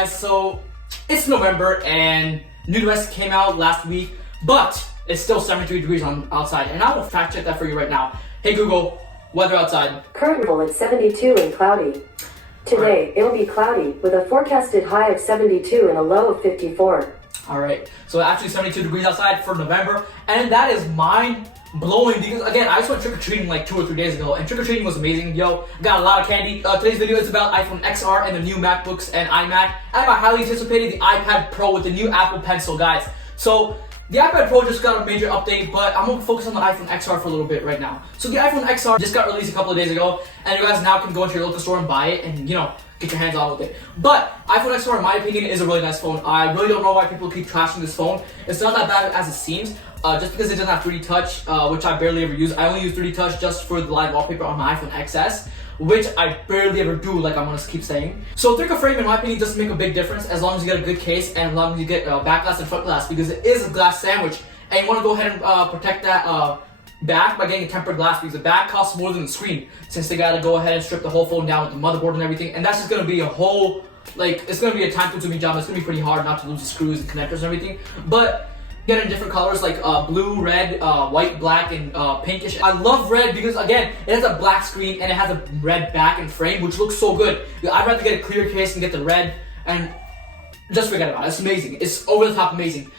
guys, so it's November and new device came out last week, but it's still 73 degrees outside, and I will fact check that for you right now. Hey Google, weather outside. Current level at 72 and cloudy. Today, it'll be cloudy with a forecasted high of 72 and a low of 54. Alright, so actually 72 degrees outside for November, and that is mind-blowing because, again, I just went trick-or-treating like 2 or 3 days ago, and trick-or-treating was amazing. Yo, got a lot of candy. Today's video is about iPhone XR and the new MacBooks and iMac, and I highly anticipated the iPad Pro with the new Apple Pencil, guys. So, the iPad Pro just got a major update, but I'm going to focus on the iPhone XR for a little bit right now. So the iPhone XR just got released a couple of days ago, and you guys now can go into your local store and buy it and, get your hands on with it. But iPhone XR, in my opinion, is a really nice phone. I really don't know why people keep trashing this phone. It's not that bad as it seems, just because it doesn't have 3D Touch, which I barely ever use. I only use 3D Touch just for the live wallpaper on my iPhone XS, which I barely ever do, like I'm gonna keep saying. So thicker frame, in my opinion, doesn't make a big difference as long as you get a good case and as long as you get back glass and front glass, because it is a glass sandwich. And you want to go ahead and protect that back by getting a tempered glass, because the back costs more than the screen, since they got to go ahead and strip the whole phone down with the motherboard and everything. And that's just going to be a whole, it's going to be a time-consuming job. It's going to be pretty hard not to lose the screws and connectors and everything. But get in different colors like blue, red, white, black, and pinkish. I love red because, again, it has a black screen and it has a red back and frame, which looks so good. I'd rather get a clear case and get the red, and just forget about it. It's amazing. It's over the top amazing.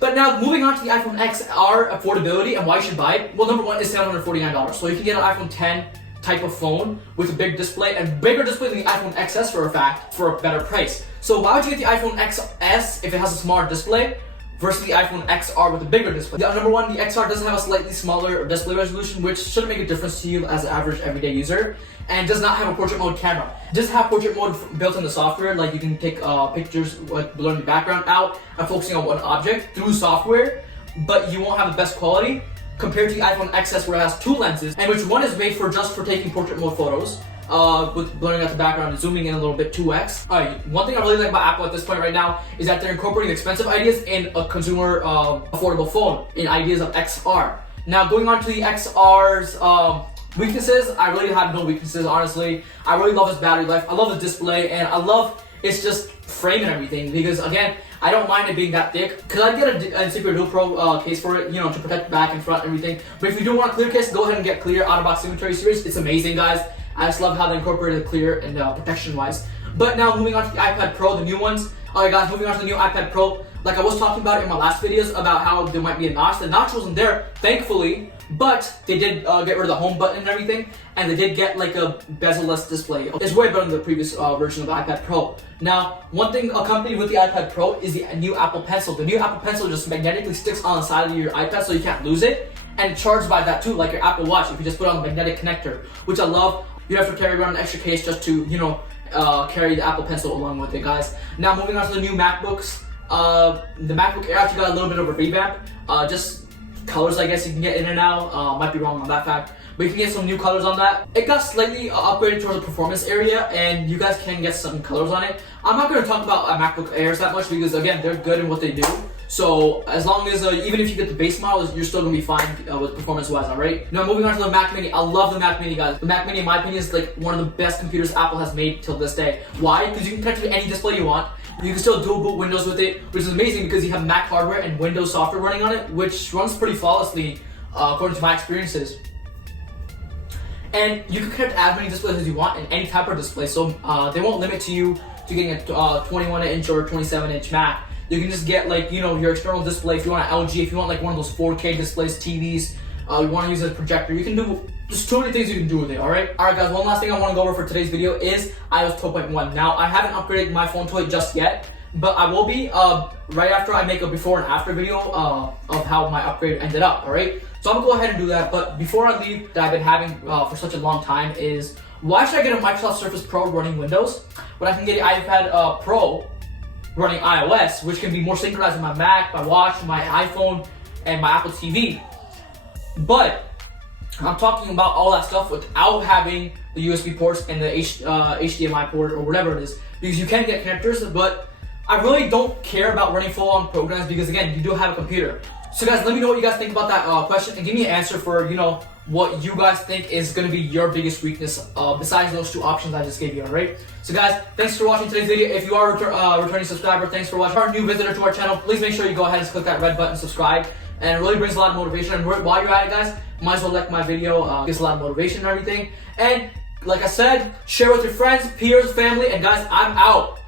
But now, moving on to the iPhone XR affordability and why you should buy it. Well, number one is $749. So you can get an iPhone 10 type of phone with a big display and bigger display than the iPhone XS for a fact, for a better price. So why would you get the iPhone XS if it has a smaller display versus the iPhone XR with a bigger display? Number one, the XR does have a slightly smaller display resolution, which shouldn't make a difference to you as an average everyday user, and does not have a portrait mode camera. It does have portrait mode built in the software, like you can take pictures with blurring the background out and focusing on one object through software, but you won't have the best quality compared to the iPhone XS, where it has 2 lenses, and which one is made for just for taking portrait mode photos, with blurring out the background and zooming in a little bit 2x. Alright, one thing I really like about Apple at this point right now is that they're incorporating expensive ideas in a consumer affordable phone in ideas of XR. Now, going on to the XR's weaknesses, I really have no weaknesses, honestly. I really love its battery life, I love the display, and I love its just frame and everything, because again, I don't mind it being that thick, because I get a Secret Dual Pro case for it, to protect back and front and everything. But if you do want a clear case, go ahead and get Clear out-of-box inventory series. It's amazing, guys. I just love how they incorporated the clear and protection-wise. But now, moving on to the iPad Pro, the new ones. Alright guys, moving on to the new iPad Pro. Like I was talking about in my last videos about how there might be a notch. The notch wasn't there, thankfully, but they did get rid of the home button and everything, and they did get like a bezel-less display. It's way better than the previous version of the iPad Pro. Now, one thing accompanied with the iPad Pro is the new Apple Pencil. The new Apple Pencil just magnetically sticks on the side of your iPad so you can't lose it, and it's charged by that too, like your Apple Watch, if you just put it on the magnetic connector, which I love. You have to carry around an extra case just to, carry the Apple Pencil along with it, guys. Now, moving on to the new MacBooks. The MacBook Air actually got a little bit of a revamp. Just colors, I guess, you can get in and out. Might be wrong on that fact, but you can get some new colors on that. It got slightly upgraded towards the performance area, and you guys can get some colors on it. I'm not going to talk about MacBook Airs that much because, again, they're good in what they do. So as long as, even if you get the base model, you're still going to be fine with performance-wise, alright? Now, moving on to the Mac Mini. I love the Mac Mini, guys. The Mac Mini, in my opinion, is like one of the best computers Apple has made till this day. Why? Because you can connect to any display you want. You can still dual boot Windows with it, which is amazing because you have Mac hardware and Windows software running on it, which runs pretty flawlessly, according to my experiences. And you can connect as many displays as you want in any type of display, so they won't limit you to getting a 21-inch or 27-inch Mac. You can just get your external display if you want an LG, if you want like one of those 4K displays, TVs, you want to use it as a projector. You can do just too many things you can do with it, alright? Alright guys, one last thing I want to go over for today's video is iOS 12.1. Now, I haven't upgraded my phone to it just yet, but I will be right after I make a before and after video of how my upgrade ended up, alright? So I'm going to go ahead and do that, but before I leave, that I've been having for such a long time is, why should I get a Microsoft Surface Pro running Windows when I can get an iPad Pro running iOS, which can be more synchronized with my Mac, my watch, my iPhone, and my Apple TV. But I'm talking about all that stuff without having the USB ports and the HDMI port or whatever it is, because you can get connectors, but I really don't care about running full-on programs because, again, you do have a computer. So guys, let me know what you guys think about that question and give me an answer for, you know, what you guys think is going to be your biggest weakness besides those two options I just gave you, alright? So guys, thanks for watching today's video. If you are a returning subscriber, thanks for watching. If you are a new visitor to our channel, please make sure you go ahead and click that red button, subscribe, and it really brings a lot of motivation. And while you're at it, guys, might as well like my video, gives a lot of motivation and everything. And like I said, share with your friends, peers, family, and guys, I'm out.